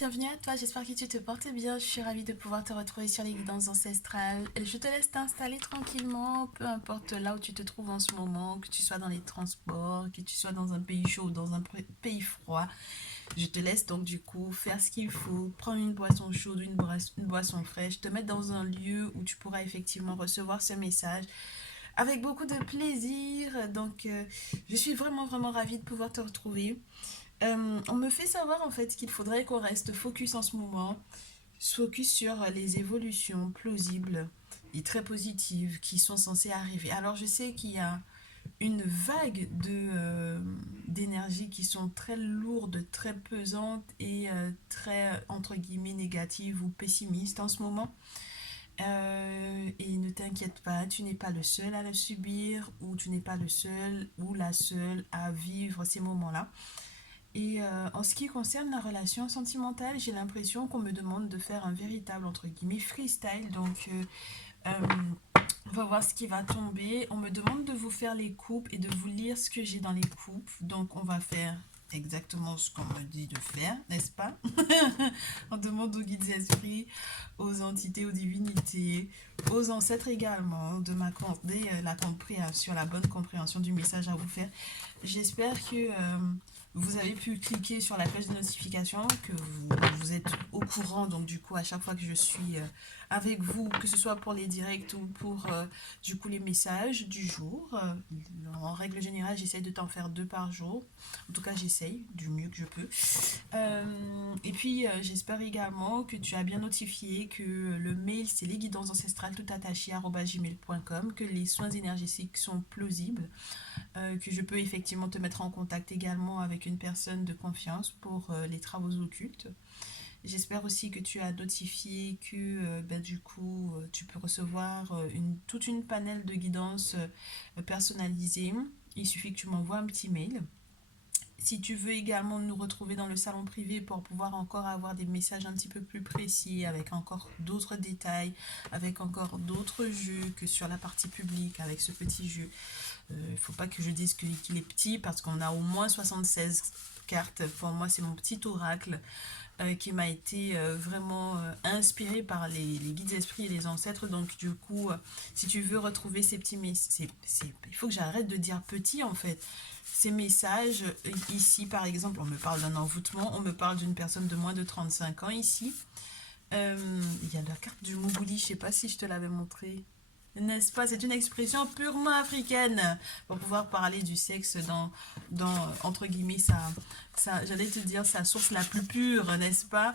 bienvenue à toi, j'espère que tu te portes bien. Je suis ravie de pouvoir te retrouver sur les guidances ancestrales. Je te laisse t'installer tranquillement, peu importe là où tu te trouves en ce moment, que tu sois dans les transports, que tu sois dans un pays chaud ou dans un pays froid. Je te laisse donc du coup faire ce qu'il faut, prendre une boisson chaude, une boisson fraîche, te mettre dans un lieu où tu pourras effectivement recevoir ce message avec beaucoup de plaisir. Je suis vraiment ravie de pouvoir te retrouver. On me fait savoir en fait qu'il faudrait qu'on reste focus en ce moment, focus sur les évolutions plausibles et très positives qui sont censées arriver. Alors je sais qu'il y a une vague d'énergie qui sont très lourdes, très pesantes et très entre guillemets négatives ou pessimistes en ce moment. Et ne t'inquiète pas, tu n'es pas le seul à le subir ou tu n'es pas le seul ou la seule à vivre ces moments-là. Et en ce qui concerne la relation sentimentale, j'ai l'impression qu'on me demande de faire un véritable, entre guillemets, freestyle. On va voir ce qui va tomber. On me demande de vous faire les coupes et de vous lire ce que j'ai dans les coupes. Donc, on va faire exactement ce qu'on me dit de faire, n'est-ce pas? On demande aux guides esprits, aux entités, aux divinités, aux ancêtres également de m'accorder la compréhension, la bonne compréhension du message à vous faire. J'espère que vous avez pu cliquer sur la cloche de notification, que vous êtes au courant, donc du coup à chaque fois que je suis avec vous, que ce soit pour les directs ou pour du coup les messages du jour. En règle générale, j'essaie de t'en faire deux par jour. En tout cas, j'essaye du mieux que je peux. J'espère également que tu as bien notifié que le mail, c'est les guidances ancestrales tout attaché @gmail.com, que les soins énergétiques sont plausibles, que je peux effectivement te mettre en contact également avec une personne de confiance pour les travaux occultes. J'espère aussi que tu as notifié que tu peux recevoir toute une panel de guidance personnalisée. Il suffit que tu m'envoies un petit mail. Si tu veux également nous retrouver dans le salon privé pour pouvoir encore avoir des messages un petit peu plus précis, avec encore d'autres détails, avec encore d'autres jeux que sur la partie publique, avec ce petit jeu. Il ne faut pas que je dise qu'il est petit parce qu'on a au moins 76 cartes. Pour moi, c'est mon petit oracle qui m'a été vraiment inspiré par les guides esprits et les ancêtres. Donc du coup, si tu veux retrouver ces petits messages, il faut que j'arrête de dire petit en fait. Ces messages, ici par exemple, on me parle d'un envoûtement, on me parle d'une personne de moins de 35 ans ici. Il y a la carte du Mougouli, je ne sais pas si je te l'avais montré. N'est-ce pas? C'est une expression purement africaine pour pouvoir parler du sexe dans entre guillemets, j'allais te dire sa source la plus pure, n'est-ce pas?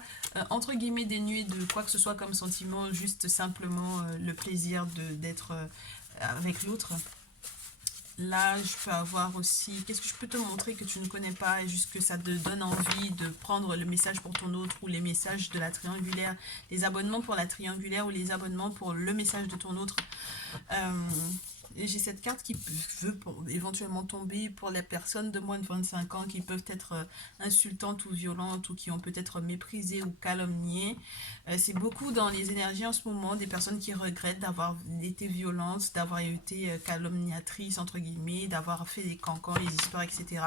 Entre guillemets, dénuée de quoi que ce soit comme sentiment, juste simplement le plaisir d'être avec l'autre. Là, je peux avoir aussi... Qu'est-ce que je peux te montrer que tu ne connais pas et juste que ça te donne envie de prendre le message pour ton autre ou les messages de la triangulaire, les abonnements pour la triangulaire ou les abonnements pour le message de ton autre. Euh, j'ai cette carte qui peut éventuellement tomber pour les personnes de moins de 25 ans qui peuvent être insultantes ou violentes ou qui ont peut-être méprisé ou calomnié. C'est beaucoup dans les énergies en ce moment des personnes qui regrettent d'avoir été violentes, d'avoir été calomniatrices entre guillemets, d'avoir fait des cancans, les histoires, etc.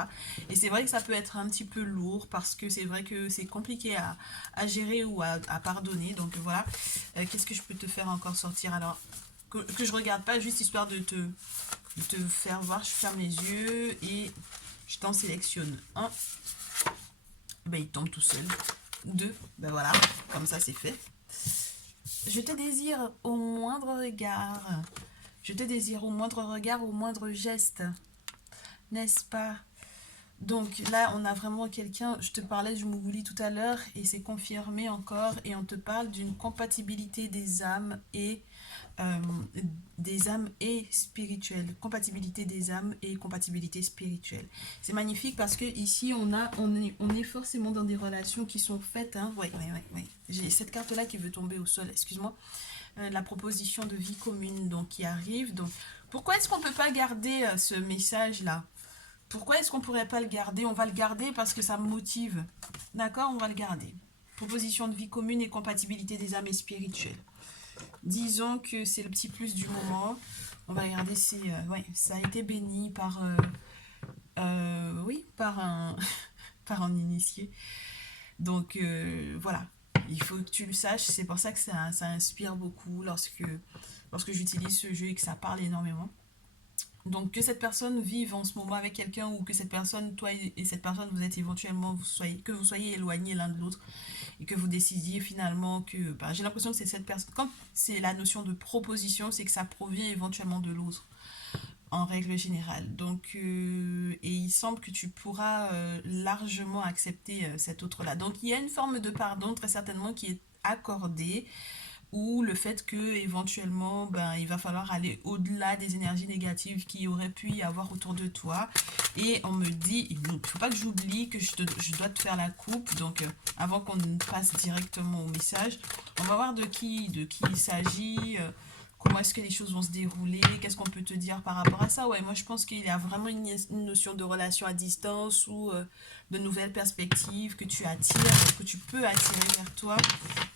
Et c'est vrai que ça peut être un petit peu lourd parce que c'est vrai que c'est compliqué à gérer ou à pardonner. Donc voilà, qu'est-ce que je peux te faire encore sortir alors que je regarde pas juste histoire de te faire voir. Je ferme les yeux et je t'en sélectionne un. Ben, il tombe tout seul. Deux, ben voilà, comme ça c'est fait. Je te désire au moindre regard. Je te désire au moindre regard, au moindre geste. N'est-ce pas? Donc là, on a vraiment quelqu'un, je te parlais du Mougouli tout à l'heure, et c'est confirmé encore, et on te parle d'une compatibilité euh, des âmes et spirituelles, compatibilité des âmes et compatibilité spirituelle. C'est magnifique parce que ici on est forcément dans des relations qui sont faites. Hein, ouais. J'ai cette carte là qui veut tomber au sol. Excuse-moi. La proposition de vie commune donc qui arrive. Donc pourquoi est-ce qu'on peut pas garder ce message là? Pourquoi est-ce qu'on pourrait pas le garder? On va le garder parce que ça me motive. D'accord, on va le garder. Proposition de vie commune et compatibilité des âmes et spirituelles. Disons que c'est le petit plus du moment. On va regarder si ouais, ça a été béni par oui, par un par un initié. Donc voilà, il faut que tu le saches. C'est pour ça que ça inspire beaucoup lorsque j'utilise ce jeu et que ça parle énormément. Donc que cette personne vive en ce moment avec quelqu'un ou que cette personne, toi et cette personne, vous êtes éventuellement, que vous soyez éloignés l'un de l'autre et que vous décidiez finalement que, bah, j'ai l'impression que c'est cette personne, quand c'est la notion de proposition, c'est que ça provient éventuellement de l'autre en règle générale. Donc, et il semble que tu pourras largement accepter cet autre-là. Donc il y a une forme de pardon très certainement qui est accordée ou le fait que éventuellement ben, il va falloir aller au-delà des énergies négatives qu'il y aurait pu y avoir autour de toi. Et on me dit, il ne faut pas que j'oublie que je dois te faire la coupe. Donc avant qu'on passe directement au message, on va voir de qui il s'agit, comment est-ce que les choses vont se dérouler, qu'est-ce qu'on peut te dire par rapport à ça. Ouais, moi je pense qu'il y a vraiment une notion de relation à distance ou de nouvelles perspectives que tu attires, que tu peux attirer vers toi.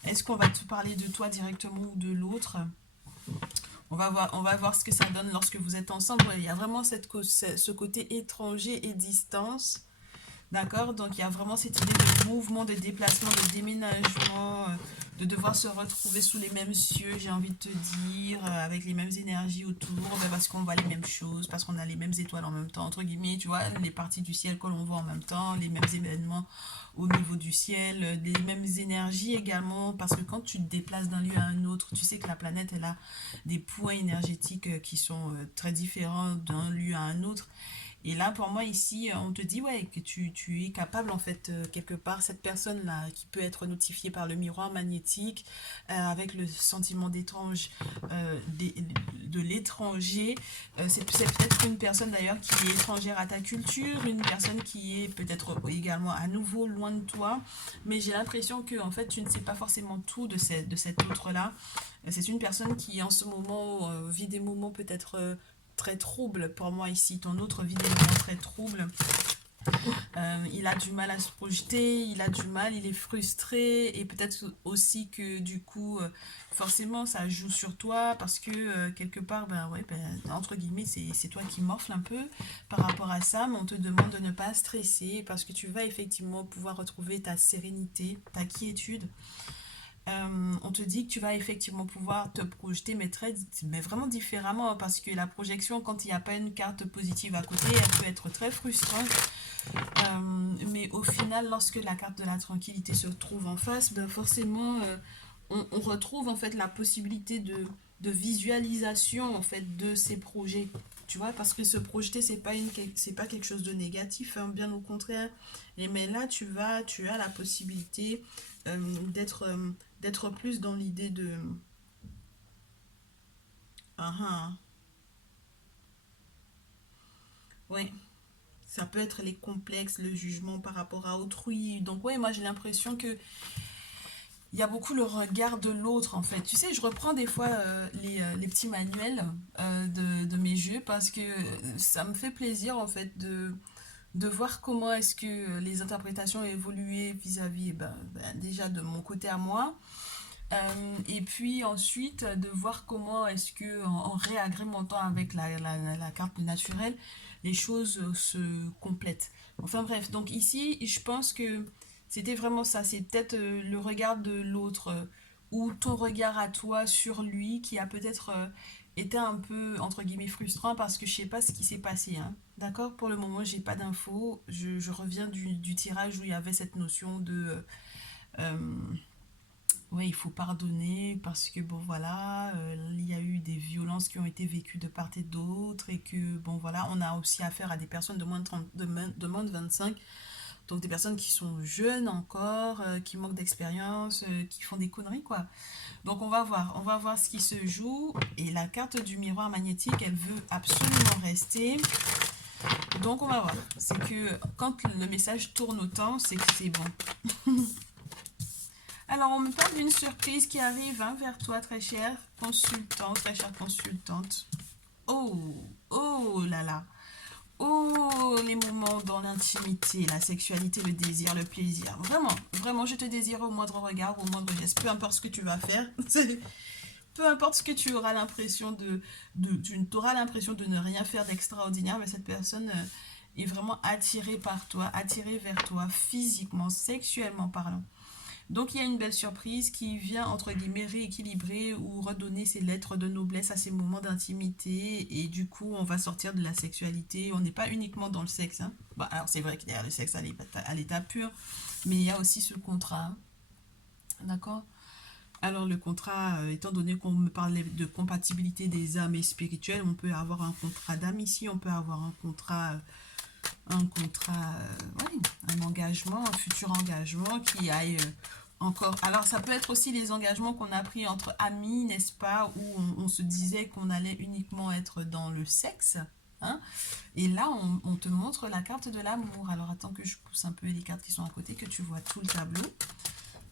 Est-ce qu'on va te parler de toi directement ou de l'autre? On va voir ce que ça donne lorsque vous êtes ensemble. Ouais, il y a vraiment ce côté étranger et distance. D'accord? Donc il y a vraiment cette idée de mouvement, de déplacement, de déménagement, de devoir se retrouver sous les mêmes cieux, j'ai envie de te dire, avec les mêmes énergies autour, ben, parce qu'on voit les mêmes choses, parce qu'on a les mêmes étoiles en même temps, entre guillemets, tu vois, les parties du ciel que l'on voit en même temps, les mêmes événements au niveau du ciel, les mêmes énergies également, parce que quand tu te déplaces d'un lieu à un autre, tu sais que la planète, elle a des points énergétiques qui sont très différents d'un lieu à un autre. Et là, pour moi, ici, on te dit, ouais, que tu es capable, en fait, quelque part, cette personne-là, qui peut être notifiée par le miroir magnétique, avec le sentiment d'étrange, de l'étranger. C'est peut-être une personne, d'ailleurs, qui est étrangère à ta culture, une personne qui est peut-être également à nouveau loin de toi. Mais j'ai l'impression que, en fait, tu ne sais pas forcément tout de cet autre-là. C'est une personne qui, en ce moment, vit des moments peut-être très trouble pour moi ici. Ton autre vit des moments très troubles. Il a du mal à se projeter, il a du mal, il est frustré et peut-être aussi que du coup, forcément, ça joue sur toi parce que quelque part, ben ouais, ben, entre guillemets, c'est toi qui morfle un peu par rapport à ça, mais on te demande de ne pas stresser parce que tu vas effectivement pouvoir retrouver ta sérénité, ta quiétude. On te dit que tu vas effectivement pouvoir te projeter, mais vraiment différemment, hein, parce que la projection, quand il n'y a pas une carte positive à côté, elle peut être très frustrante. Mais au final, lorsque la carte de la tranquillité se trouve en face, ben forcément, on retrouve en fait la possibilité de visualisation en fait de ces projets. Tu vois, parce que se projeter, c'est pas quelque chose de négatif, hein, bien au contraire. Mais là, tu as la possibilité d'être plus dans l'idée de ah ah, ouais, ça peut être les complexes, le jugement par rapport à autrui. Donc ouais, moi j'ai l'impression que il y a beaucoup le regard de l'autre en fait. Tu sais, je reprends des fois les petits manuels de mes jeux parce que ça me fait plaisir en fait de voir comment est-ce que les interprétations ont évolué vis-à-vis déjà de mon côté à moi. Et puis ensuite, de voir comment est-ce que, en réagrémentant avec la carte naturelle, les choses se complètent. Enfin bref, donc ici, je pense que c'était vraiment ça. C'est peut-être le regard de l'autre ou ton regard à toi sur lui qui a peut-être été un peu, entre guillemets, frustrant parce que je sais pas ce qui s'est passé. Hein. D'accord? Pour le moment, j'ai pas d'infos. Je reviens du tirage où il y avait cette notion de... euh, ouais, il faut pardonner parce que bon voilà, il y a eu des violences qui ont été vécues de part et d'autre et que bon voilà, on a aussi affaire à des personnes de moins de 30, de moins de 25, donc des personnes qui sont jeunes encore, qui manquent d'expérience, qui font des conneries quoi. Donc on va voir ce qui se joue et la carte du miroir magnétique, elle veut absolument rester. Donc on va voir. C'est que quand le message tourne autant, c'est que c'est bon. Alors, on me parle d'une surprise qui arrive hein, vers toi, très chère consultante, très chère consultante. Oh, oh là là. Oh, les moments dans l'intimité, la sexualité, le désir, le plaisir. Vraiment, vraiment, je te désire au moindre regard, au moindre geste. Peu importe ce que tu vas faire, peu importe ce que tu auras l'impression tu auras l'impression de ne rien faire d'extraordinaire, mais cette personne est vraiment attiré par toi, attiré vers toi physiquement, sexuellement parlant. Donc il y a une belle surprise qui vient entre guillemets rééquilibrer ou redonner ses lettres de noblesse à ces moments d'intimité et du coup on va sortir de la sexualité. On n'est pas uniquement dans le sexe, hein. Bon, alors c'est vrai qu'il y a le sexe à l'état pur, mais il y a aussi ce contrat, hein. D'accord? Alors le contrat, étant donné qu'on me parlait de compatibilité des âmes et spirituelles, on peut avoir un contrat d'âme ici, on peut avoir ouais, un engagement, un futur engagement qui aille encore. Alors ça peut être aussi les engagements qu'on a pris entre amis, n'est-ce pas, où on se disait qu'on allait uniquement être dans le sexe. Hein, et là, on te montre la carte de l'amour. Alors attends que je pousse un peu les cartes qui sont à côté, que tu vois tout le tableau.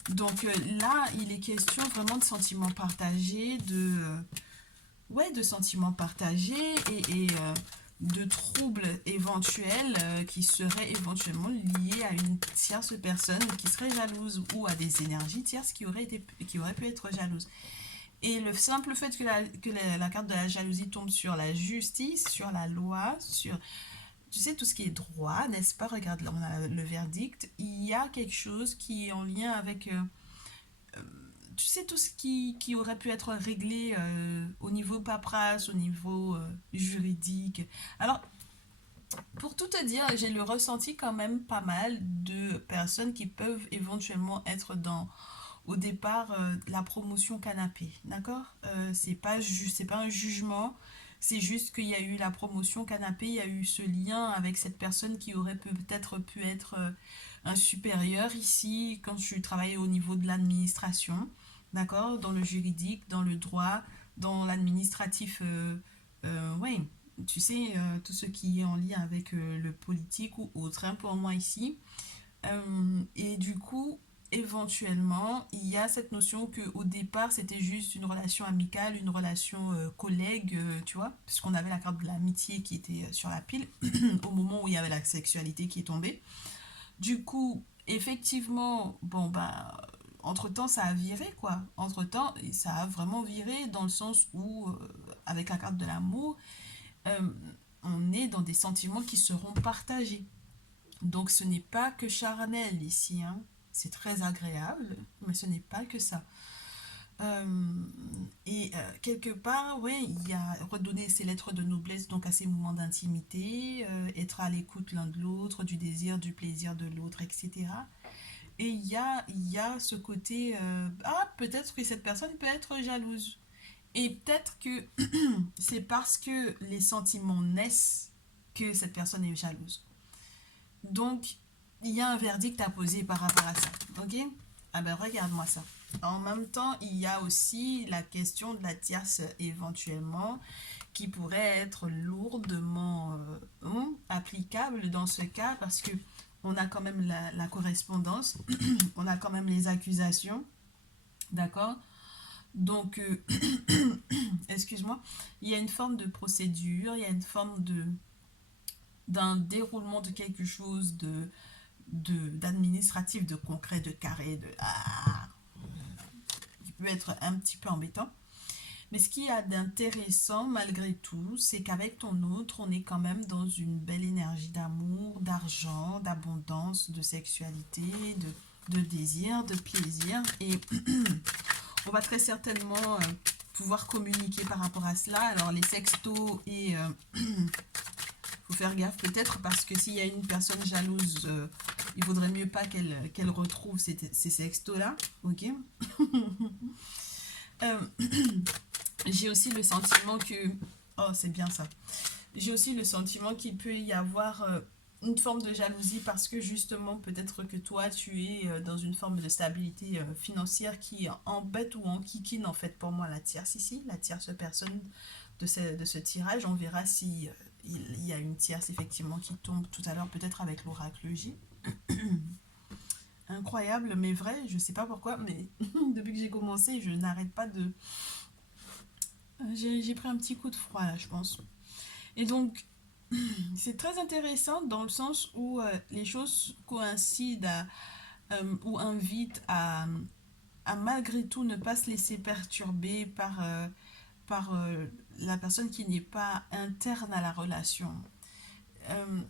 Donc là, il est question vraiment de sentiments partagés, ouais, de sentiments partagés et de troubles éventuels qui seraient éventuellement liés à une tierce personne qui serait jalouse ou à des énergies tierces qui auraient pu être jalouses. Et le simple fait que la carte de la jalousie tombe sur la justice, sur la loi, sur, tu sais, tout ce qui est droit, n'est-ce pas? Regarde, là, on a le verdict. Il y a quelque chose qui est en lien avec tu sais, tout ce qui aurait pu être réglé au niveau paperasse, au niveau juridique. Alors, pour tout te dire, j'ai le ressenti quand même pas mal de personnes qui peuvent éventuellement être dans, au départ, la promotion canapé. D'accord? C'est pas un jugement, c'est juste qu'il y a eu la promotion canapé, il y a eu ce lien avec cette personne qui aurait peut-être pu être un supérieur ici quand je travaillais au niveau de l'administration, d'accord, dans le juridique, dans le droit, dans l'administratif, oui, tu sais, tout ce qui est en lien avec le politique ou autre, hein, pour moi ici. Et du coup, éventuellement, il y a cette notion que au départ, c'était juste une relation amicale, une relation collègue, tu vois, puisqu'on avait la carte de l'amitié qui était sur la pile au moment où il y avait la sexualité qui est tombée. Du coup, effectivement, bon, bah, entre-temps, ça a viré, quoi. Entre-temps, ça a vraiment viré dans le sens où, avec la carte de l'amour, euh, on est dans des sentiments qui seront partagés. Donc, ce n'est pas que charnel ici, hein. C'est très agréable, mais ce n'est pas que ça. Euh, quelque part, ouais, il y a redonner ces lettres de noblesse donc à ces moments d'intimité, être à l'écoute l'un de l'autre, du désir, du plaisir de l'autre, etc. Et il y a ce côté, ah, peut-être que cette personne peut être jalouse. Et peut-être que c'est parce que les sentiments naissent que cette personne est jalouse. Donc, il y a un verdict à poser par rapport à ça. Ok? Ah ben, regarde-moi ça. En même temps, il y a aussi la question de la tierce éventuellement qui pourrait être lourdement applicable dans ce cas parce que on a quand même la correspondance, on a quand même les accusations, d'accord? Donc, excuse-moi, il y a une forme de procédure, il y a une forme d'un déroulement de quelque chose d'administratif, de concret, de carré, qui peut être un petit peu embêtant. Mais ce qu'il y a d'intéressant malgré tout, c'est qu'avec ton autre, on est quand même dans une belle énergie d'amour, d'argent, d'abondance, de sexualité, de désir, de plaisir. Et on va très certainement pouvoir communiquer par rapport à cela. Alors les sextos et faut faire gaffe peut-être parce que s'il y a une personne jalouse, il vaudrait mieux pas qu'elle retrouve ces sextos-là. Ok. Euh, j'ai aussi le sentiment que... Oh, c'est bien ça. J'ai aussi le sentiment qu'il peut y avoir une forme de jalousie parce que justement, peut-être que toi, tu es dans une forme de stabilité financière qui embête ou enquiquine en fait pour moi la tierce ici, la tierce personne de ce tirage. On verra si il y a une tierce effectivement qui tombe tout à l'heure, peut-être avec l'oracle J. Incroyable, mais vrai, je sais pas pourquoi, mais depuis que j'ai commencé, je n'arrête pas de... J'ai pris un petit coup de froid là, je pense. Et donc, c'est très intéressant dans le sens où les choses coïncident ou invitent à malgré tout ne pas se laisser perturber par la personne qui n'est pas interne à la relation. Euh,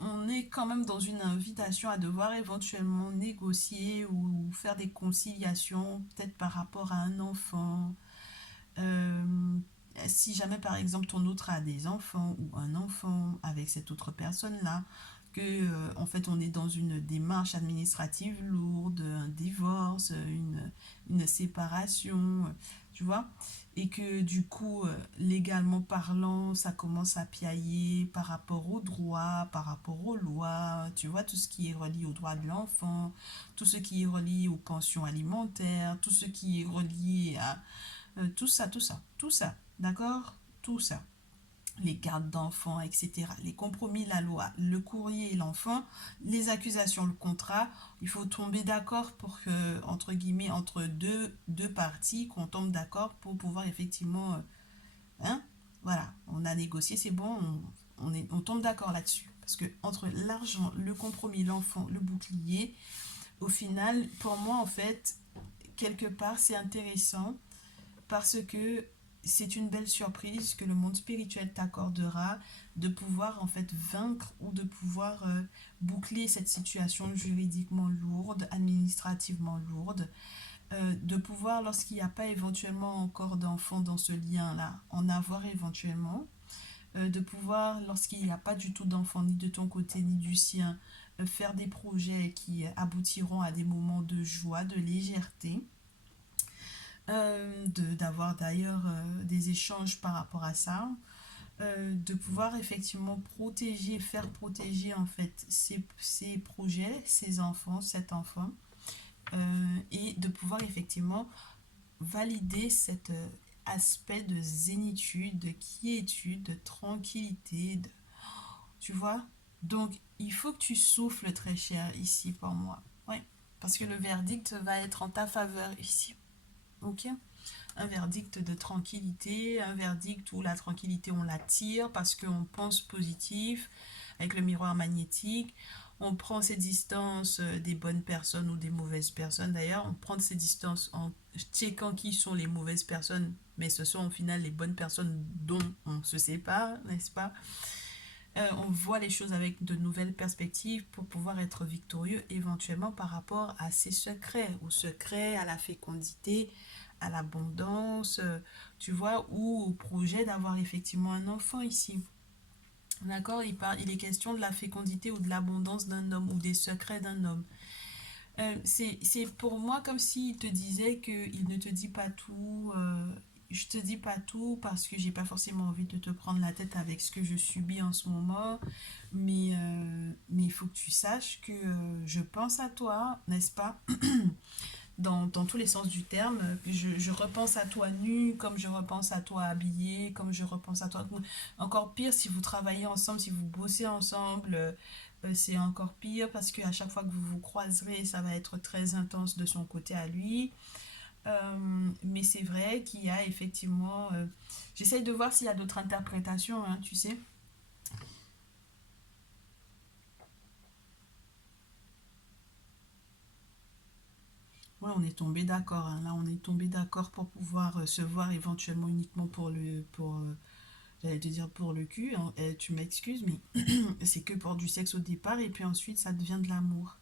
on est quand même dans une invitation à devoir éventuellement négocier ou faire des conciliations, peut-être par rapport à un enfant. Euh, Si jamais par exemple ton autre a des enfants ou un enfant avec cette autre personne-là, que en fait on est dans une démarche administrative lourde, un divorce, une séparation, tu vois, et que du coup légalement parlant ça commence à piailler par rapport aux droits, par rapport aux lois, tu vois, tout ce qui est relié aux droits de l'enfant, tout ce qui est relié aux pensions alimentaires, tout ce qui est relié à tout ça, d'accord? Tout ça. Les gardes d'enfants, etc. Les compromis, la loi, le courrier et l'enfant, les accusations, le contrat. Il faut tomber d'accord pour que, entre guillemets, entre deux parties, qu'on tombe d'accord pour pouvoir effectivement, hein, voilà, on a négocié, c'est bon, on tombe d'accord là-dessus. Parce que entre l'argent, le compromis, l'enfant, le bouclier, au final, pour moi, en fait, quelque part, c'est intéressant parce que c'est une belle surprise que le monde spirituel t'accordera de pouvoir en fait vaincre ou de pouvoir boucler cette situation juridiquement lourde, administrativement lourde, de pouvoir lorsqu'il n'y a pas éventuellement encore d'enfants dans ce lien-là, en avoir éventuellement, de pouvoir lorsqu'il n'y a pas du tout d'enfants ni de ton côté ni du sien, faire des projets qui aboutiront à des moments de joie, de légèreté, d'avoir d'ailleurs des échanges par rapport à ça, de pouvoir effectivement protéger, faire protéger en fait ces projets, ces enfants, cet enfant, et de pouvoir effectivement valider cet aspect de zénitude, de quiétude, de tranquillité, tu vois. Donc il faut que tu souffles très cher ici pour moi, oui, parce que le verdict va être en ta faveur ici, ok. Un verdict de tranquillité, un verdict où la tranquillité on l'attire parce qu'on pense positif avec le miroir magnétique. On prend ses distances des bonnes personnes ou des mauvaises personnes. D'ailleurs, on prend ses distances en checkant qui sont les mauvaises personnes, mais ce sont au final les bonnes personnes dont on se sépare, n'est-ce pas? On voit les choses avec de nouvelles perspectives pour pouvoir être victorieux éventuellement par rapport à ses secrets, aux secrets, à la fécondité, à l'abondance, tu vois, ou au projet d'avoir effectivement un enfant ici. D'accord, il est question de la fécondité ou de l'abondance d'un homme ou des secrets d'un homme. C'est pour moi comme s'il te disait qu'il ne te dit pas tout. Je te dis pas tout parce que j'ai pas forcément envie de te prendre la tête avec ce que je subis en ce moment. Mais il faut que tu saches que je pense à toi, n'est-ce pas? Dans tous les sens du terme. Je repense à toi nu, comme je repense à toi habillé, comme je repense à toi. Encore pire, si vous travaillez ensemble, si vous bossez ensemble, c'est encore pire parce qu'à chaque fois que vous vous croiserez, ça va être très intense de son côté à lui. Mais c'est vrai qu'il y a effectivement... j'essaye de voir s'il y a d'autres interprétations, hein, tu sais. Ouais, on est tombé d'accord, hein. Là, on est tombé d'accord pour pouvoir se voir éventuellement uniquement j'allais te dire pour le cul, hein. Tu m'excuses, mais c'est que pour du sexe au départ et puis ensuite ça devient de l'amour.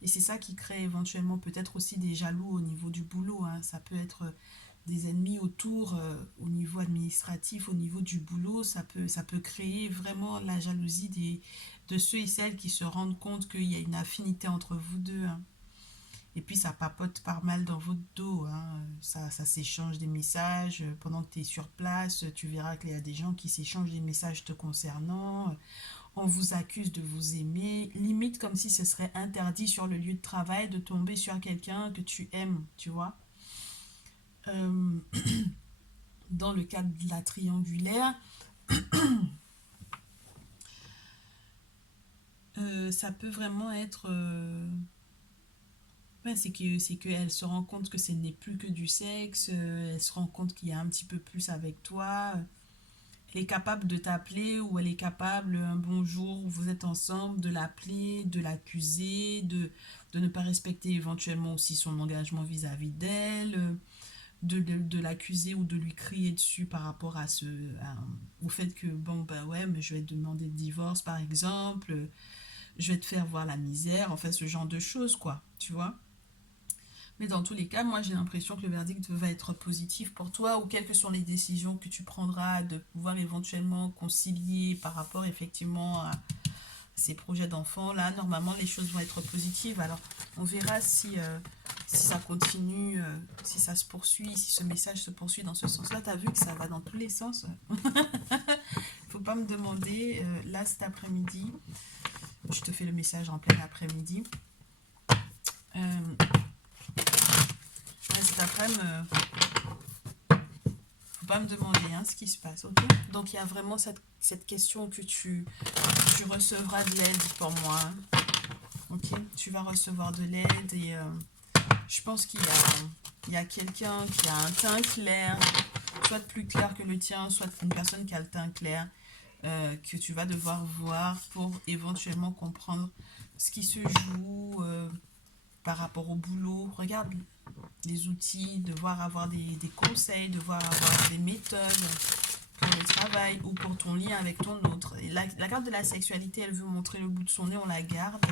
Et c'est ça qui crée éventuellement peut-être aussi des jaloux au niveau du boulot, hein. Ça peut être des ennemis autour au niveau administratif, au niveau du boulot. Ça peut créer vraiment la jalousie de ceux et celles qui se rendent compte qu'il y a une affinité entre vous deux, hein. Et puis ça papote par mal dans votre dos, hein. Ça s'échange des messages. Pendant que tu es sur place, tu verras qu'il y a des gens qui s'échangent des messages te concernant. On vous accuse de vous aimer. Limite comme si ce serait interdit sur le lieu de travail de tomber sur quelqu'un que tu aimes, tu vois. Euh, Dans le cadre de la triangulaire, ça peut vraiment être... ouais, c'est qu'elle se rend compte que ce n'est plus que du sexe, elle se rend compte qu'il y a un petit peu plus avec toi. Elle est capable de t'appeler ou elle est capable, un bon jour où vous êtes ensemble, de l'appeler, de l'accuser, de ne pas respecter éventuellement aussi son engagement vis-à-vis d'elle. de l'accuser ou de lui crier dessus par rapport au fait que, bon, bah ouais, mais je vais te demander le divorce, par exemple, je vais te faire voir la misère, enfin, ce genre de choses, quoi, tu vois. Mais dans tous les cas, moi, j'ai l'impression que le verdict va être positif pour toi, ou quelles que sont les décisions que tu prendras, de pouvoir éventuellement concilier par rapport, effectivement, à ces projets d'enfants. Là, normalement, les choses vont être positives. Alors, on verra si ça continue, si ça se poursuit, si ce message se poursuit dans ce sens-là. Tu as vu que ça va dans tous les sens. Faut pas me demander. Là, cet après-midi, je te fais le message en plein après-midi. Cet après-midi, faut pas me demander hein, ce qui se passe, ok? Donc, il y a vraiment cette question que tu recevras de l'aide pour moi. Hein. Ok, tu vas recevoir de l'aide et je pense qu'il y a quelqu'un qui a un teint clair, soit plus clair que le tien, soit une personne qui a le teint clair, que tu vas devoir voir pour éventuellement comprendre ce qui se joue par rapport au boulot. Regarde les outils, devoir avoir des conseils, devoir avoir des méthodes pour le travail ou pour ton lien avec ton autre. Et la carte de la sexualité, elle veut montrer le bout de son nez, on la garde.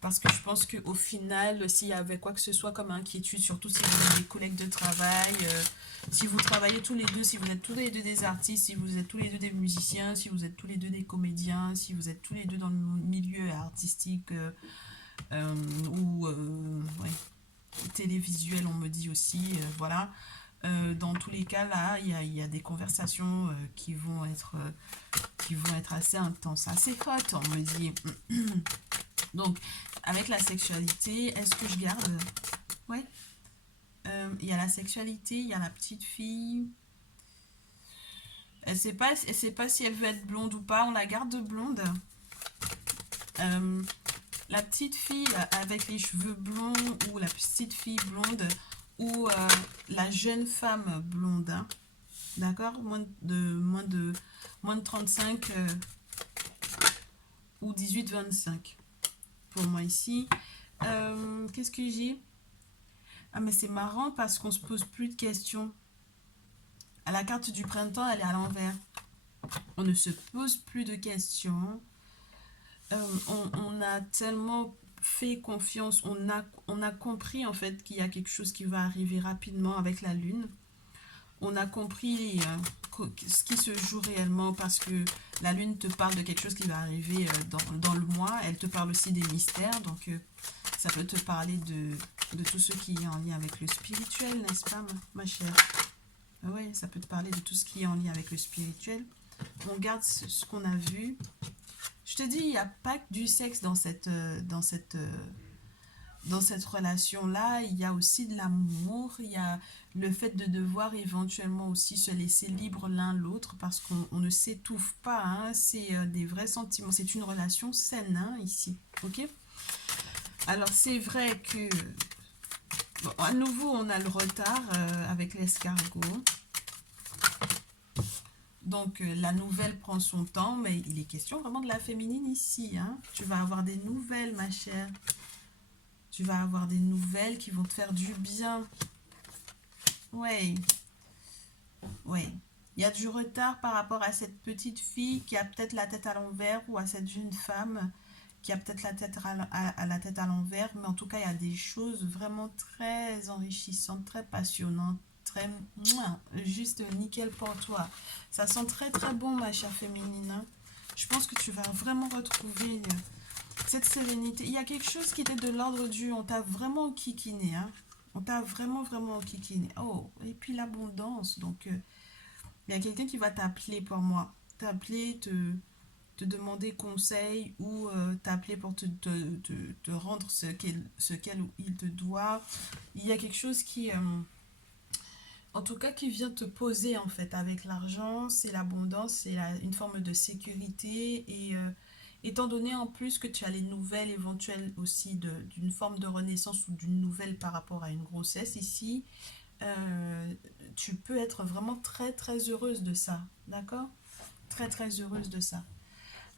Parce que je pense qu'au final, s'il y avait quoi que ce soit comme inquiétude, surtout si vous avez des collègues de travail, si vous travaillez tous les deux, si vous êtes tous les deux des artistes, si vous êtes tous les deux des musiciens, si vous êtes tous les deux des comédiens, si vous êtes tous les deux dans le milieu artistique ou ouais, télévisuel, on me dit aussi, voilà. Dans tous les cas, là, il y a des conversations qui vont être assez intenses, assez hautes, on me dit. Donc, avec la sexualité, est-ce que je garde? Ouais. Il y a la sexualité, il y a la petite fille. Elle sait pas si elle veut être blonde ou pas. On la garde blonde. Euh, la petite fille avec les cheveux blonds ou la petite fille blonde ou la jeune femme blonde. Hein. D'accord? Moins de 35 ou 18-25 pour moi ici. Qu'est-ce que j'ai? Ah mais c'est marrant parce qu'on se pose plus de questions. À la carte du printemps, elle est à l'envers. On ne se pose plus de questions. On a tellement fait confiance, on a compris en fait qu'il y a quelque chose qui va arriver rapidement avec la lune. On a compris ce qui se joue réellement parce que la lune te parle de quelque chose qui va arriver dans le mois. Elle te parle aussi des mystères, donc ça peut te parler de tout ce qui est en lien avec le spirituel, n'est-ce pas, ma chère? Oui, ça peut te parler de tout ce qui est en lien avec le spirituel. On garde ce qu'on a vu. Je te dis, il n'y a pas que du sexe dans cette relation-là. Il y a aussi de l'amour. Il y a le fait de devoir éventuellement aussi se laisser libre l'un l'autre parce qu'on ne s'étouffe pas. Hein, c'est des vrais sentiments. C'est une relation saine hein, ici. Ok? Alors, c'est vrai que... Bon, à nouveau, on a le retard avec l'escargot. Donc, la nouvelle prend son temps, mais il est question vraiment de la féminine ici. Hein. Tu vas avoir des nouvelles, ma chère. Tu vas avoir des nouvelles qui vont te faire du bien. Ouais. Ouais. Il y a du retard par rapport à cette petite fille qui a peut-être la tête à l'envers ou à cette jeune femme qui a peut-être la tête à la tête à l'envers. Mais en tout cas, il y a des choses vraiment très enrichissantes, très passionnantes. Très juste nickel pour toi. Ça sent très très bon ma chère féminine. Hein. Je pense que tu vas vraiment retrouver cette sérénité. Il y a quelque chose qui était de l'ordre du on t'a vraiment kikiné. Hein. On t'a vraiment vraiment kikiné. Oh, et puis l'abondance. Donc il y a quelqu'un qui va t'appeler pour moi. T'appeler, te demander conseil ou t'appeler pour te rendre ce qu'elle ou il te doit. Il y a quelque chose qui en tout cas qui vient te poser en fait avec l'argent, c'est l'abondance, c'est une forme de sécurité et étant donné en plus que tu as les nouvelles éventuelles aussi d'une forme de renaissance ou d'une nouvelle par rapport à une grossesse ici, euh, tu peux être vraiment très très heureuse de ça, d'accord? Très très heureuse de ça.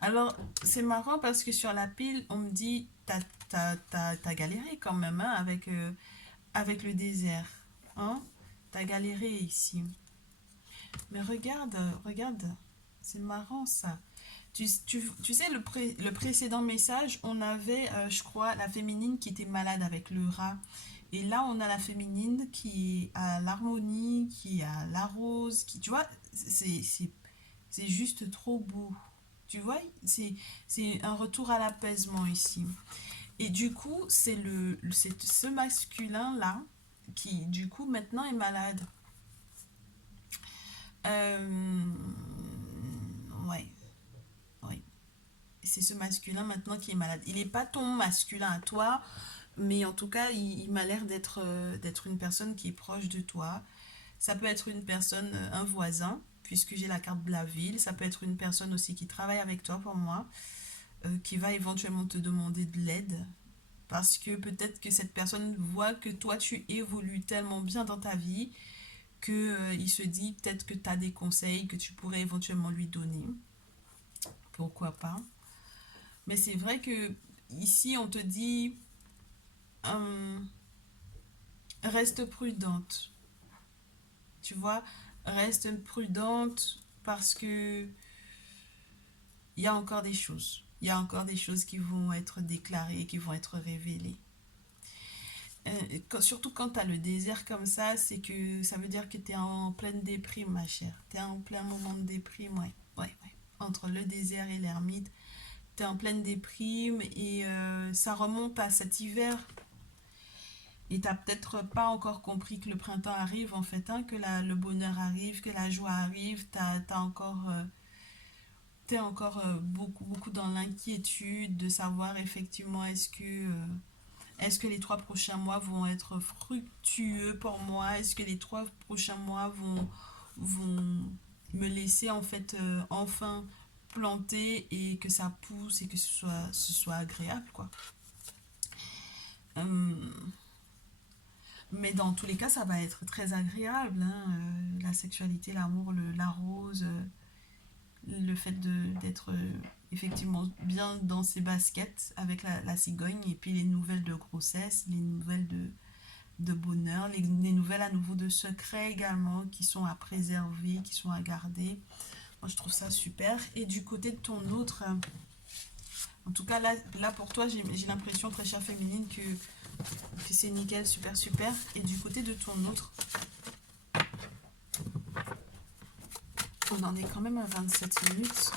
Alors c'est marrant parce que sur la pile on me dit t'as galéré quand même hein, avec le désert, hein? T'as galéré ici. Mais regarde, regarde. C'est marrant ça. Tu sais, le précédent message, on avait, je crois, la féminine qui était malade avec le rat. Et là, on a la féminine qui a l'harmonie, qui a la rose, qui, tu vois, c'est juste trop beau. Tu vois, c'est un retour à l'apaisement ici. Et du coup, c'est ce masculin-là qui, du coup, maintenant est malade. Euh, ouais, ouais. C'est ce masculin maintenant qui est malade. Il n'est pas ton masculin à toi, mais en tout cas, il m'a l'air d'être une personne qui est proche de toi. Ça peut être une personne, un voisin, puisque j'ai la carte de la ville. Ça peut être une personne aussi qui travaille avec toi pour moi, qui va éventuellement te demander de l'aide. Parce que peut-être que cette personne voit que toi, tu évolues tellement bien dans ta vie que il se dit peut-être que tu as des conseils que tu pourrais éventuellement lui donner. Pourquoi pas? Mais c'est vrai que ici, on te dit euh, reste prudente. Tu vois, reste prudente parce que il y a encore des choses. Il y a encore des choses qui vont être déclarées, qui vont être révélées. Surtout quand tu as le désert comme ça, c'est que ça veut dire que tu es en pleine déprime, ma chère. Tu es en plein moment de déprime, ouais. Ouais, ouais. Entre le désert et l'ermite, tu es en pleine déprime et ça remonte à cet hiver. Et t'as peut-être pas encore compris que le printemps arrive en fait, hein, que le bonheur arrive, que la joie arrive. T'es encore beaucoup, beaucoup dans l'inquiétude de savoir effectivement est-ce que les 3 prochains mois vont être fructueux pour moi? Est-ce que les 3 prochains mois vont me laisser en fait enfin planter et que ça pousse et que ce soit agréable quoi. Euh, mais dans tous les cas, ça va être très agréable, hein, la sexualité, l'amour, la rose, le fait d'être effectivement bien dans ses baskets avec la cigogne et puis les nouvelles de grossesse, les nouvelles de bonheur, les nouvelles à nouveau de secret également qui sont à préserver, qui sont à garder. Moi, je trouve ça super. Et du côté de ton autre, en tout cas là pour toi, j'ai l'impression, très chère féminine, que c'est nickel, super, super. Et du côté de ton autre, on en est quand même à 27 minutes.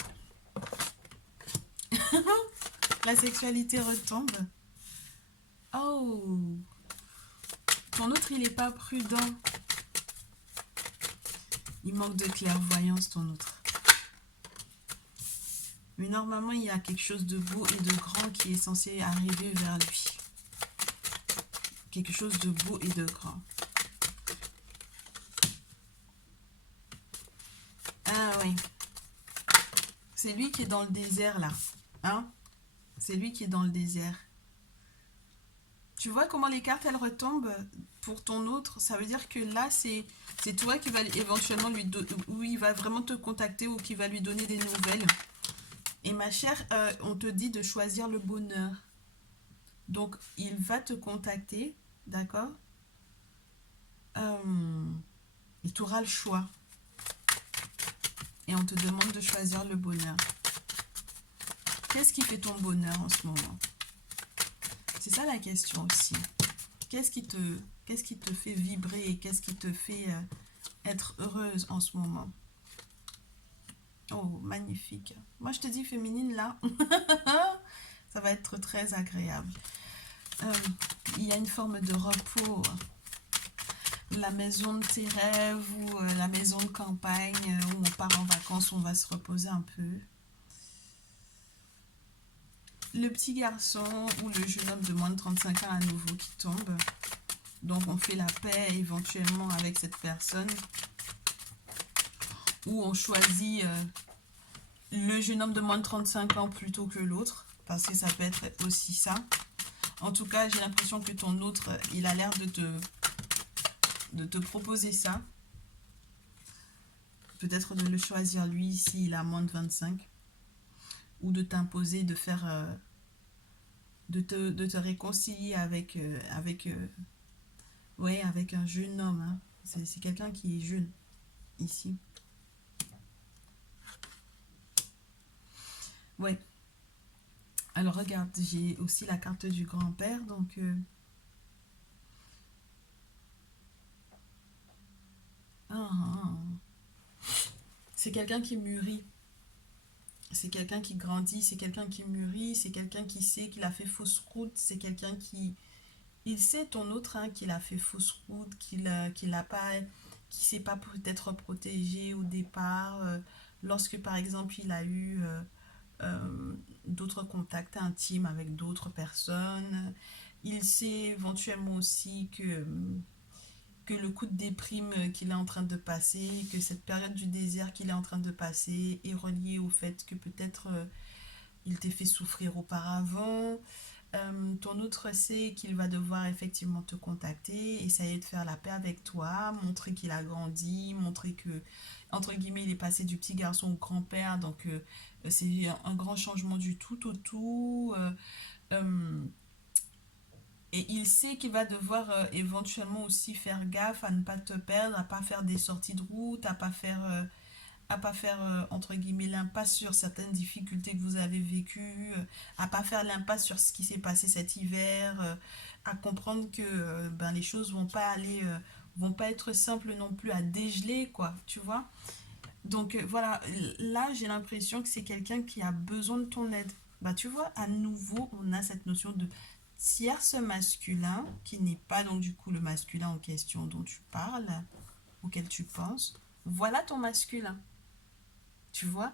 La sexualité retombe. Oh, ton autre, il est pas prudent. Il manque de clairvoyance, ton autre. Mais normalement, il y a quelque chose de beau et de grand qui est censé arriver vers lui. Quelque chose de beau et de grand. Ah oui. C'est lui qui est dans le désert, là. Hein? C'est lui qui est dans le désert. Tu vois comment les cartes, elles retombent pour ton autre? Ça veut dire que là, c'est toi qui va éventuellement ou il va vraiment te contacter ou qui va lui donner des nouvelles. Et ma chère, on te dit de choisir le bonheur. Donc, il va te contacter, d'accord? Et tu auras le choix. Et on te demande de choisir le bonheur. Qu'est-ce qui fait ton bonheur en ce moment? C'est ça la question aussi. Qu'est-ce qui te fait vibrer et qu'est-ce qui te fait être heureuse en ce moment? Oh, magnifique. Moi, je te dis féminine, là, ça va être très agréable. Il y a une forme de repos. La maison de tes rêves ou la maison de campagne où on part en vacances, on va se reposer un peu. Le petit garçon ou le jeune homme de moins de 35 ans à nouveau qui tombe. Donc on fait la paix éventuellement avec cette personne. Ou on choisit le jeune homme de moins de 35 ans plutôt que l'autre. Parce que ça peut être aussi ça. En tout cas, j'ai l'impression que ton autre, il a l'air de te proposer ça. Peut-être de le choisir lui s'il a moins de 25. Ou de t'imposer de faire... de te réconcilier avec ouais, avec un jeune homme. Hein. C'est quelqu'un qui est jeune, ici. Ouais. Alors, regarde, j'ai aussi la carte du grand-père, donc... ah, ah, ah. C'est quelqu'un qui mûrit. C'est quelqu'un qui grandit, c'est quelqu'un qui mûrit, c'est quelqu'un qui sait qu'il a fait fausse route, c'est quelqu'un qui... Il sait ton autre hein, qu'il a fait fausse route, qu'il a pas, qui s'est pas peut-être protégé au départ, lorsque par exemple il a eu d'autres contacts intimes avec d'autres personnes. Il sait éventuellement aussi que le coup de déprime qu'il est en train de passer, que cette période du désert qu'il est en train de passer est reliée au fait que peut-être il t'ait fait souffrir auparavant. Ton autre sait qu'il va devoir effectivement te contacter, essayer de faire la paix avec toi, montrer qu'il a grandi, montrer que, entre guillemets, il est passé du petit garçon au grand-père, donc c'est un grand changement du tout au tout. Euh, et il sait qu'il va devoir éventuellement aussi faire gaffe à ne pas te perdre, à pas faire des sorties de route, à pas faire entre guillemets l'impasse sur certaines difficultés que vous avez vécues, à pas faire l'impasse sur ce qui s'est passé cet hiver, à comprendre que ben, les choses vont pas être simples non plus à dégeler, quoi, tu vois. Donc voilà, là j'ai l'impression que c'est quelqu'un qui a besoin de ton aide. Bah tu vois, à nouveau, on a cette notion de tierce masculin, qui n'est pas donc du coup le masculin en question dont tu parles, auquel tu penses. Voilà ton masculin, tu vois.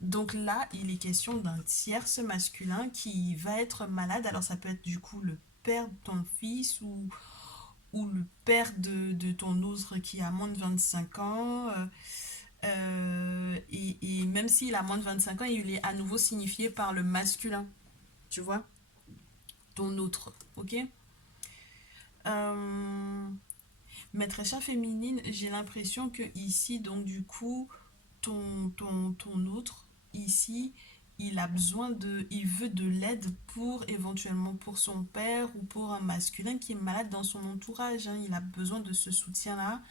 Donc là, il est question d'un tierce masculin qui va être malade. Alors ça peut être du coup le père de ton fils ou le père de ton autre qui a moins de 25 ans. Et même s'il a moins de 25 ans, il est à nouveau signifié par le masculin, tu vois, ton autre, ok. euh, Maîtresse féminine, j'ai l'impression que ici, donc du coup, ton autre, ici, il veut de l'aide pour éventuellement pour son père ou pour un masculin qui est malade dans son entourage, hein. Il a besoin de ce soutien-là.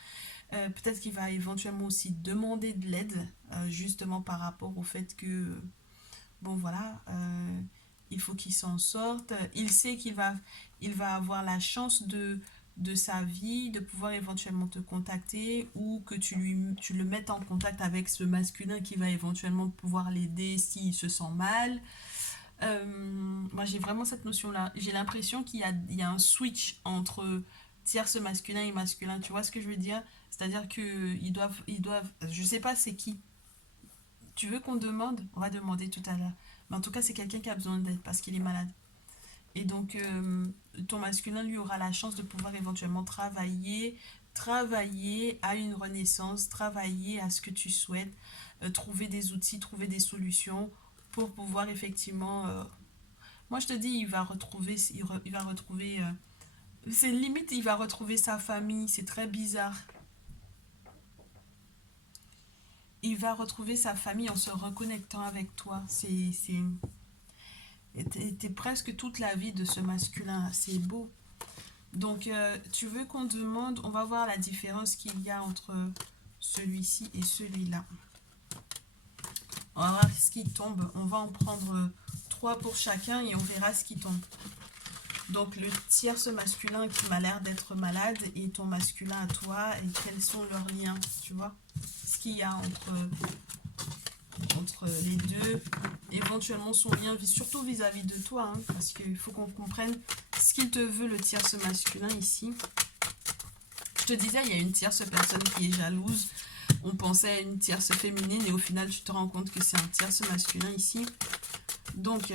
Peut-être qu'il va éventuellement aussi demander de l'aide, justement par rapport au fait que, bon voilà, il faut qu'il s'en sorte. Il sait il va avoir la chance de sa vie, de pouvoir éventuellement te contacter ou que tu le mettes en contact avec ce masculin qui va éventuellement pouvoir l'aider s'il se sent mal. Moi, j'ai vraiment cette notion-là. J'ai l'impression il y a un switch entre tierce masculin et masculin. Tu vois ce que je veux dire? C'est-à-dire que ils doivent, je sais pas c'est qui. Tu veux qu'on demande? On va demander tout à l'heure. Mais en tout cas, c'est quelqu'un qui a besoin d'aide parce qu'il est malade. Et donc, ton masculin, lui, aura la chance de pouvoir éventuellement travailler à une renaissance, travailler à ce que tu souhaites, trouver des outils, trouver des solutions pour pouvoir effectivement... moi, je te dis, il va retrouver... c'est limite, il va retrouver sa famille, c'est très bizarre. Il va retrouver sa famille en se reconnectant avec toi. T'es presque toute la vie de ce masculin, c'est beau. Donc, tu veux qu'on demande, on va voir la différence qu'il y a entre celui-ci et celui-là. On va voir ce qui tombe. On va en prendre trois pour chacun et on verra ce qui tombe. Donc, le tierce masculin qui m'a l'air d'être malade et ton masculin à toi, et quels sont leurs liens, tu vois? Ce qu'il y a entre les deux, éventuellement son lien, surtout vis-à-vis de toi, hein, parce qu'il faut qu'on comprenne ce qu'il te veut, le tierce masculin ici. Je te disais, il y a une tierce personne qui est jalouse. On pensait à une tierce féminine et au final, tu te rends compte que c'est un tierce masculin ici. Donc,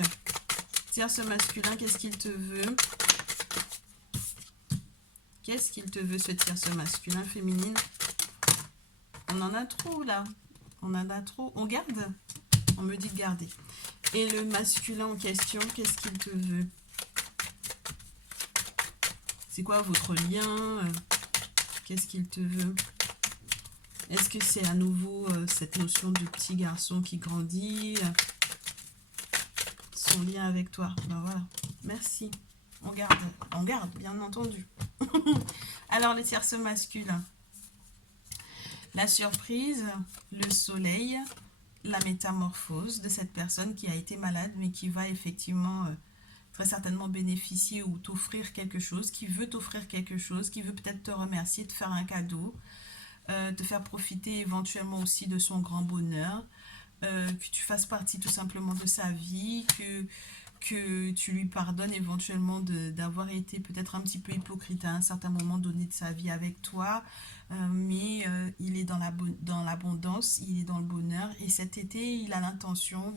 tierce masculin, qu'est-ce qu'il te veut? Qu'est-ce qu'il te veut, ce tierce masculin féminine? On en a trop, là. On en a trop. On garde? On me dit de garder. Et le masculin en question, qu'est-ce qu'il te veut? C'est quoi votre lien? Qu'est-ce qu'il te veut? Est-ce que c'est à nouveau cette notion de petit garçon qui grandit? Son lien avec toi. Ben voilà. Merci. On garde, bien entendu. Alors, les tierces masculins. La surprise, le soleil, la métamorphose de cette personne qui a été malade, mais qui va effectivement très certainement bénéficier ou t'offrir quelque chose, qui veut t'offrir quelque chose, qui veut peut-être te remercier, te faire un cadeau, te faire profiter éventuellement aussi de son grand bonheur, que tu fasses partie tout simplement de sa vie, que tu lui pardonnes éventuellement d'avoir été peut-être un petit peu hypocrite à un certain moment donné de sa vie avec toi, mais il est dans l'abondance, il est dans le bonheur, et cet été, il a l'intention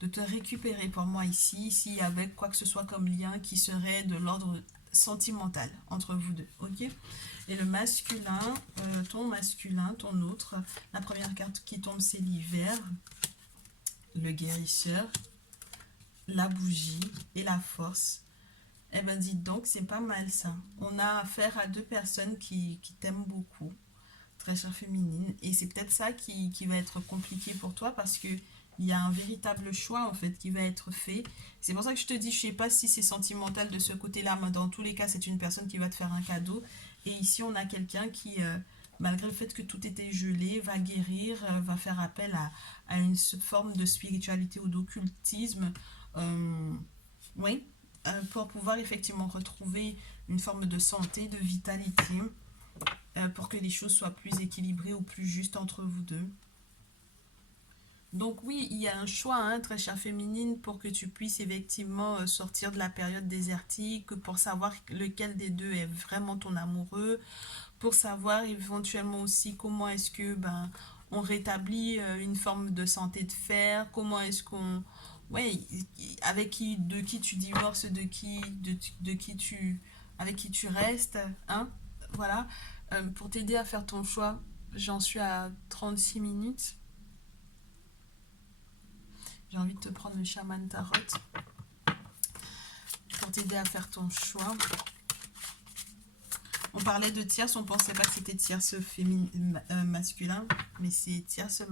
de te récupérer pour moi ici, s'il y avait quoi que ce soit comme lien qui serait de l'ordre sentimental entre vous deux, ok? Et le masculin, ton autre, la première carte qui tombe, c'est l'hiver, le guérisseur, la bougie et la force. Eh ben dites donc, c'est pas mal ça. On a affaire à deux personnes qui t'aiment beaucoup, très chère féminine, et c'est peut-être ça qui va être compliqué pour toi parce que il y a un véritable choix en fait qui va être fait. C'est pour ça que je te dis, je sais pas si c'est sentimental de ce côté-là, mais dans tous les cas, c'est une personne qui va te faire un cadeau. Et ici, on a quelqu'un qui, malgré le fait que tout était gelé, va guérir, va faire appel à une forme de spiritualité ou d'occultisme. euh, oui, pour pouvoir effectivement retrouver une forme de santé, de vitalité, pour que les choses soient plus équilibrées ou plus justes entre vous deux. Donc oui, il y a un choix, hein, très chère féminine, pour que tu puisses effectivement sortir de la période désertique, pour savoir lequel des deux est vraiment ton amoureux, pour savoir éventuellement aussi comment est-ce que on rétablit une forme de santé de fer, comment est-ce qu'on, ouais, avec qui, de qui tu divorces, de qui tu, avec qui tu restes, hein, voilà. Pour t'aider à faire ton choix, j'en suis à 36 minutes. J'ai envie de te prendre le chaman tarot pour t'aider à faire ton choix. On parlait de tierce, on pensait pas que c'était tierce masculin, mais c'est tierce,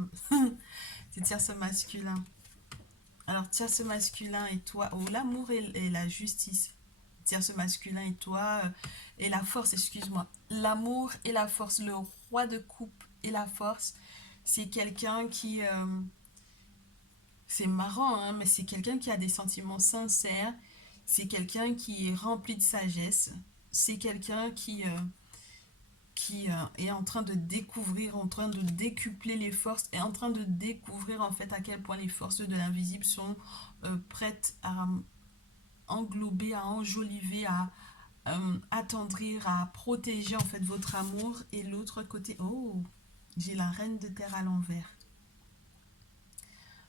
c'est tierce masculin. Alors, tierce masculin et toi, oh, l'amour et la justice. Tierce masculin et toi, et la force, excuse-moi. L'amour et la force, le roi de coupe et la force, c'est quelqu'un qui, c'est marrant, hein, mais c'est quelqu'un qui a des sentiments sincères. C'est quelqu'un qui est rempli de sagesse. C'est quelqu'un qui est en train de découvrir, en train de décupler les forces, et en train de découvrir en fait à quel point les forces de l'invisible sont prêtes à englober, à enjoliver, à attendrir, à protéger en fait votre amour. Et l'autre côté, oh, j'ai la reine de terre à l'envers.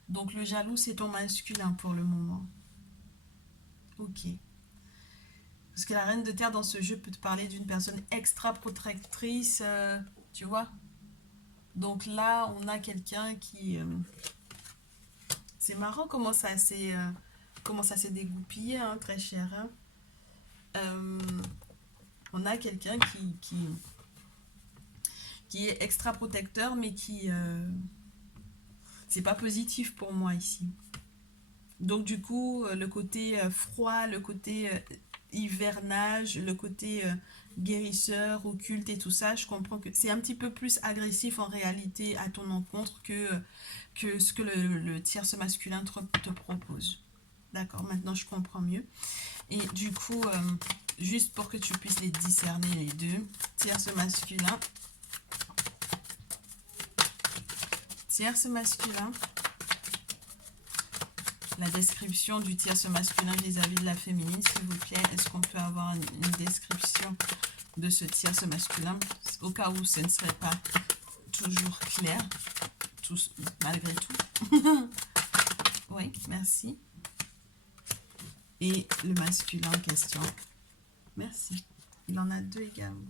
Donc le jaloux, c'est ton masculin pour le moment. Ok. Parce que la reine de terre dans ce jeu peut te parler d'une personne extra protectrice, tu vois. Donc là, on a quelqu'un qui... c'est marrant comment ça s'est dégoupillé, hein, très cher. Hein. Euh, on a quelqu'un qui est extra protecteur, mais qui... c'est pas positif pour moi ici. Donc du coup, le côté froid, le côté hivernage, le côté guérisseur, occulte et tout ça, je comprends que c'est un petit peu plus agressif en réalité à ton encontre que ce que le tierce masculin te propose. D'accord, maintenant je comprends mieux. Et du coup, juste pour que tu puisses les discerner les deux, tierce masculin, la description du tierce masculin vis-à-vis de la féminine, s'il vous plaît. Est-ce qu'on peut avoir une description de ce tierce masculin, au cas où ce ne serait pas toujours clair, malgré tout. Oui, merci. Et le masculin en question. Merci. Il en a deux également.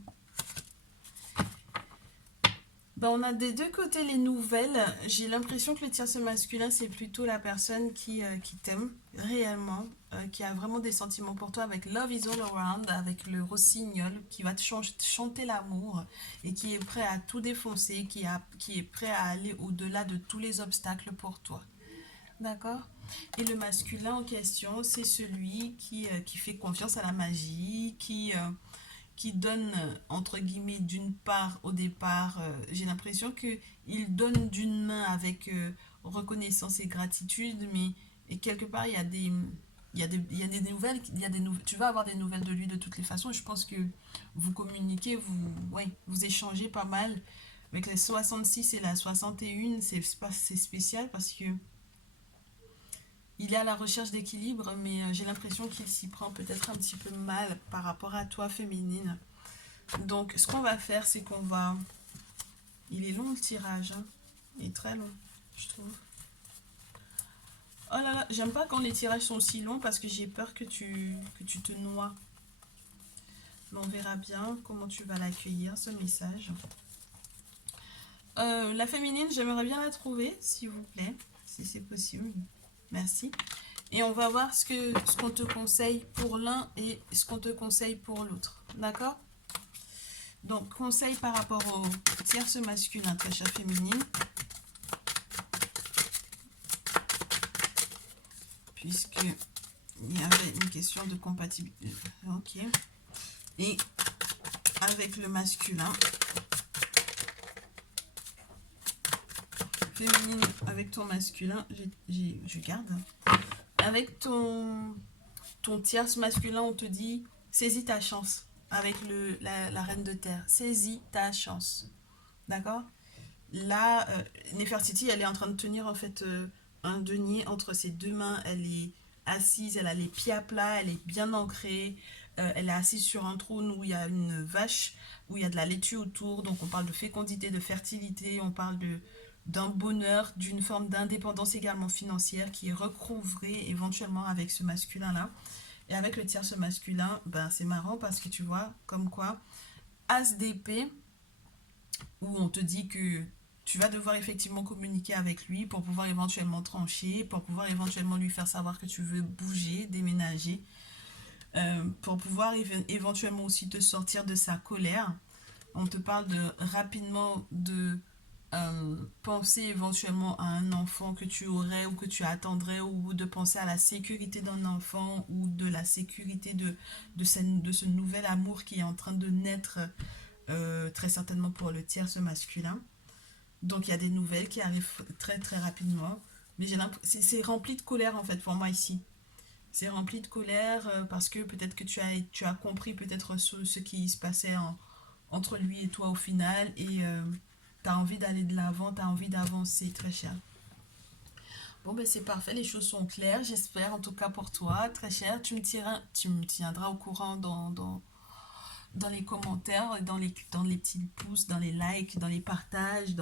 Ben, on a des deux côtés les nouvelles. J'ai l'impression que le tierce masculin, c'est plutôt la personne qui t'aime réellement, qui a vraiment des sentiments pour toi, avec Love is all around, avec le rossignol, qui va te chanter l'amour et qui est prêt à tout défoncer, qui est prêt à aller au-delà de tous les obstacles pour toi. D'accord? Et le masculin en question, c'est celui qui fait confiance à la magie, qui donne, entre guillemets, d'une part au départ, j'ai l'impression que il donne d'une main avec reconnaissance et gratitude, mais et quelque part, il y a des nouvelles, tu vas avoir des nouvelles de lui de toutes les façons. Je pense que vous communiquez, ouais, vous échangez pas mal. Avec les 66 et la 61, c'est spécial parce que il est à la recherche d'équilibre, mais j'ai l'impression qu'il s'y prend peut-être un petit peu mal par rapport à toi, féminine. Donc, ce qu'on va faire, c'est qu'on va... Il est long le tirage, hein. Il est très long, je trouve. Oh là là, j'aime pas quand les tirages sont si longs parce que j'ai peur que tu te noies. Mais on verra bien comment tu vas l'accueillir, ce message. La féminine, j'aimerais bien la trouver, s'il vous plaît, si c'est possible. Merci. Et on va voir ce qu'on te conseille pour l'un et ce qu'on te conseille pour l'autre. D'accord? Donc, conseil par rapport au tierce masculin, très chère féminine. Puisque il y avait une question de compatibilité. Ok. Et avec le masculin. Féminine avec ton masculin, je garde. Avec ton tierce masculin, on te dit saisis ta chance. Avec la reine de terre, saisis ta chance. D'accord? Là, Nefertiti, elle est en train de tenir en fait un denier entre ses deux mains. Elle est assise, elle a les pieds à plat, elle est bien ancrée. Elle est assise sur un trône où il y a une vache, où il y a de la laitue autour. Donc on parle de fécondité, de fertilité, on parle d'un bonheur, d'une forme d'indépendance également financière qui est recouvrée éventuellement avec ce masculin-là. Et avec le tierce masculin, ben c'est marrant parce que tu vois, comme quoi, As d'épée, où on te dit que tu vas devoir effectivement communiquer avec lui pour pouvoir éventuellement trancher, pour pouvoir éventuellement lui faire savoir que tu veux bouger, déménager, pour pouvoir éventuellement aussi te sortir de sa colère. On te parle rapidement de penser éventuellement à un enfant que tu aurais ou que tu attendrais, ou de penser à la sécurité d'un enfant ou de la sécurité de ce nouvel amour qui est en train de naître, très certainement pour le tierce masculin. Donc il y a des nouvelles qui arrivent très très rapidement. Mais c'est rempli de colère en fait pour moi ici. C'est rempli de colère parce que peut-être que tu as compris peut-être ce qui se passait entre lui et toi au final, et tu as envie d'aller de l'avant, tu as envie d'avancer, très cher. Bon ben c'est parfait, les choses sont claires, j'espère en tout cas pour toi, très cher. Tu me tiendras au courant dans les commentaires, dans les petits pouces, dans les likes, dans les partages,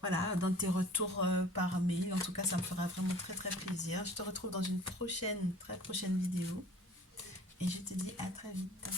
voilà, dans tes retours par mail. En tout cas, ça me fera vraiment très très plaisir. Je te retrouve dans une très prochaine vidéo. Et je te dis à très vite.